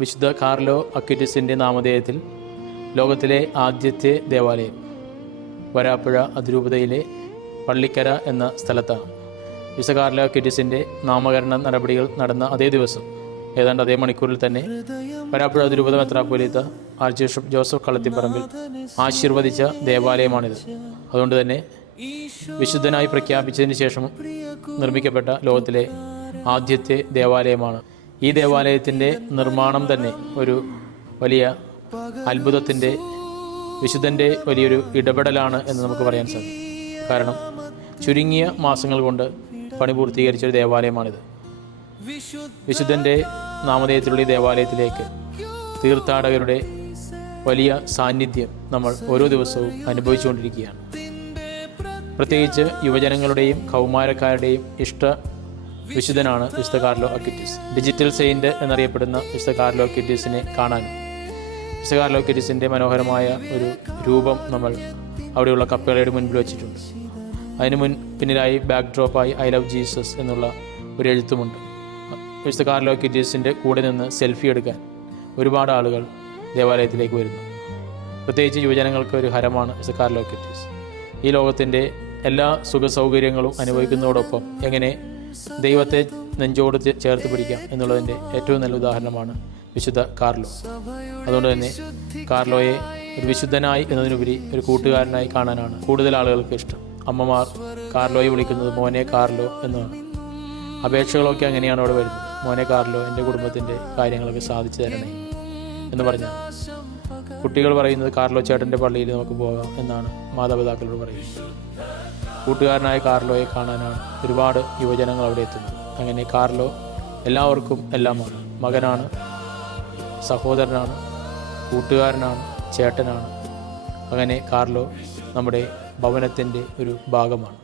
വിശുദ്ധ കാർലോ അക്വിറ്റസിൻ്റെ നാമധേയത്തിൽ ലോകത്തിലെ ആദ്യത്തെ ദേവാലയം വരാപ്പുഴ അതിരൂപതയിലെ പള്ളിക്കര എന്ന സ്ഥലത്താണ്. വിശുദ്ധ കാർലോ അക്വിറ്റസിൻ്റെ നാമകരണ നടപടികൾ നടന്ന അതേ ദിവസം ഏതാണ്ട് അതേ മണിക്കൂറിൽ തന്നെ വരാപ്പുഴ അതിരൂപത മെത്രാപ്പോലീത്ത ആർച്ച് ബിഷപ്പ് ജോസഫ് കളത്തിപ്പറമ്പിൽ ആശീർവദിച്ച ദേവാലയമാണിത്. അതുകൊണ്ട് തന്നെ വിശുദ്ധനായി പ്രഖ്യാപിച്ചതിന് ശേഷം നിർമ്മിക്കപ്പെട്ട ലോകത്തിലെ ആദ്യത്തെ ദേവാലയമാണ്. ഈ ദേവാലയത്തിൻ്റെ നിർമ്മാണം തന്നെ ഒരു വലിയ അത്ഭുതത്തിൻ്റെ, വിശുദ്ധൻ്റെ വലിയൊരു ഇടപെടലാണ് എന്ന് നമുക്ക് പറയാൻ സാധിക്കും. കാരണം ചുരുങ്ങിയ മാസങ്ങൾ കൊണ്ട് പണി പൂർത്തീകരിച്ചൊരു ദേവാലയമാണിത്. വിശുദ്ധൻ്റെ നാമധേയത്തിലുള്ള ഈ ദേവാലയത്തിലേക്ക് തീർത്ഥാടകരുടെ വലിയ സാന്നിധ്യം നമ്മൾ ഓരോ ദിവസവും അനുഭവിച്ചുകൊണ്ടിരിക്കുകയാണ്. പ്രത്യേകിച്ച് യുവജനങ്ങളുടെയും കൗമാരക്കാരുടെയും ഇഷ്ട വിശുദ്ധനാണ് വിശുദ്ധ കാർലോ അക്വിറ്റസ്. ഡിജിറ്റൽ സെയിൻറ്റ് എന്നറിയപ്പെടുന്ന വിശുദ്ധ കാർലോ അക്വിറ്റസിനെ കാണാനും വിശുദ്ധ കാർലോ അക്വിറ്റസിൻ്റെ മനോഹരമായ ഒരു രൂപം നമ്മൾ അവിടെയുള്ള കപ്പേളയുടെ മുൻപിൽ വെച്ചിട്ടുണ്ട്. അതിന് പിന്നിലായി ബാക്ക് ഡ്രോപ്പായി ഐ ലവ് ജീസസ് എന്നുള്ള ഒരു എഴുത്തുമുണ്ട്. വിശുദ്ധ കാർലോ അക്വിറ്റസിൻ്റെ കൂടെ നിന്ന് സെൽഫി എടുക്കാൻ ഒരുപാട് ആളുകൾ ദേവാലയത്തിലേക്ക് വരുന്നു. പ്രത്യേകിച്ച് യുവജനങ്ങൾക്ക് ഒരു ഹരമാണ് വിശുദ്ധ കാർലോ അക്വിറ്റസ്. ഈ ലോകത്തിൻ്റെ എല്ലാ സുഖ സൗകര്യങ്ങളും അനുഭവിക്കുന്നതോടൊപ്പം എങ്ങനെ ദൈവത്തെ നെഞ്ചോട് ചേർത്ത് പിടിക്കാം എന്നുള്ളതിൻ്റെ ഏറ്റവും നല്ല ഉദാഹരണമാണ് വിശുദ്ധ കാർലോ. അതുകൊണ്ട് തന്നെ കാർലോയെ ഒരു വിശുദ്ധനായി എന്നതിനുപരി ഒരു കൂട്ടുകാരനായി കാണാനാണ് കൂടുതൽ ആളുകൾക്ക് ഇഷ്ടം. അമ്മമാർ കാർലോയെ വിളിക്കുന്നത് മോനെ കാർലോ എന്നാണ്. അപേക്ഷകളൊക്കെ അങ്ങനെയാണ് അവിടെ വരുന്നത്. മോനെ കാർലോ, എൻ്റെ കുടുംബത്തിൻ്റെ കാര്യങ്ങളൊക്കെ സാധിച്ചു തരണേ എന്ന് പറഞ്ഞാൽ. കുട്ടികൾ പറയുന്നത് കാർലോ ചേട്ടൻ്റെ പള്ളിയിൽ നമുക്ക് പോകാം എന്നാണ് മാതാപിതാക്കളോട് പറയുന്നത്. കൂട്ടുകാരനായ കാർലോയെ കാണാനാണ് ഒരുപാട് യുവജനങ്ങൾ അവിടെ എത്തുന്നത്. അങ്ങനെ കാർലോ എല്ലാവർക്കും എല്ലാമാണ്. മകനാണ്, സഹോദരനാണ്, കൂട്ടുകാരനാണ്, ചേട്ടനാണ്. അങ്ങനെ കാർലോ നമ്മുടെ ഭവനത്തിൻ്റെ ഒരു ഭാഗമാണ്.